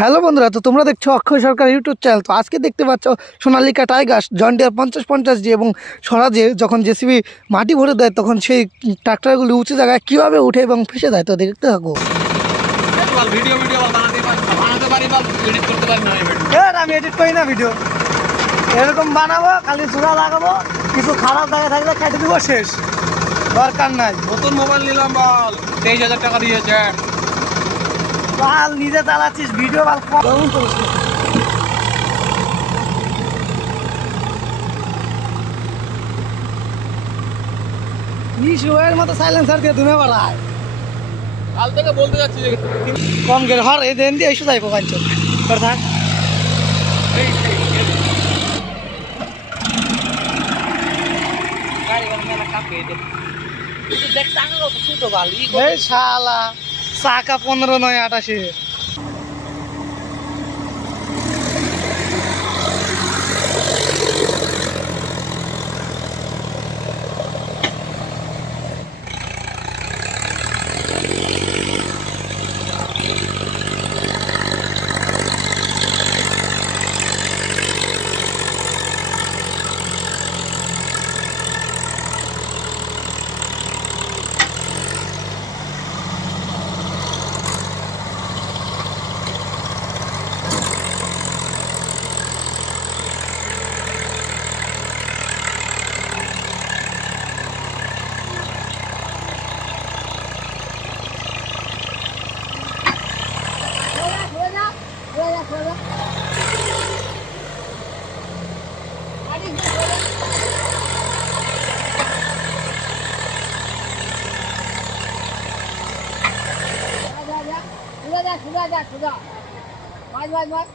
Hello বন্ধুরা, তো তোমরা দেখছো অক্ষয় সরকার ইউটিউব চ্যানেল। তো আজকে দেখতে পাচ্ছ সোনালিকা টাইগার জন ডিয়ার 50-50 এবং স্বরাজে যখন জেসিবি মাটি ভরে দেয় তখন সেই ট্রাক্টরগুলি উঁচু জায়গায় কীভাবে উঠে এবং ফেসে দেয়, তো দেখতে থাকো। আমি এডিট করি না ভিডিও, এরকম বানাবো, খালি চূড়া লাগাবো, কিছু খারাপ জায়গা থাকলে কেটে দিব, শেষ, দরকার নাই। নতুন মোবাইল নিলাম বল, 23,000 টাকা দিয়েছে। বাল নিজে চালাচ্ছিস ভিডিও, বাল কেমন করিস না। মতো সাইলেন্সার দিয়ে ধুমে বেড়ায়। কাল থেকে বলতে যাচ্ছি যে কম গেল হর এই দেন দিয়ে এসে যাইবো কাঞ্চন থাক। শালা চাকা 15 নয় 28। সুদা, বাই বাই বাই।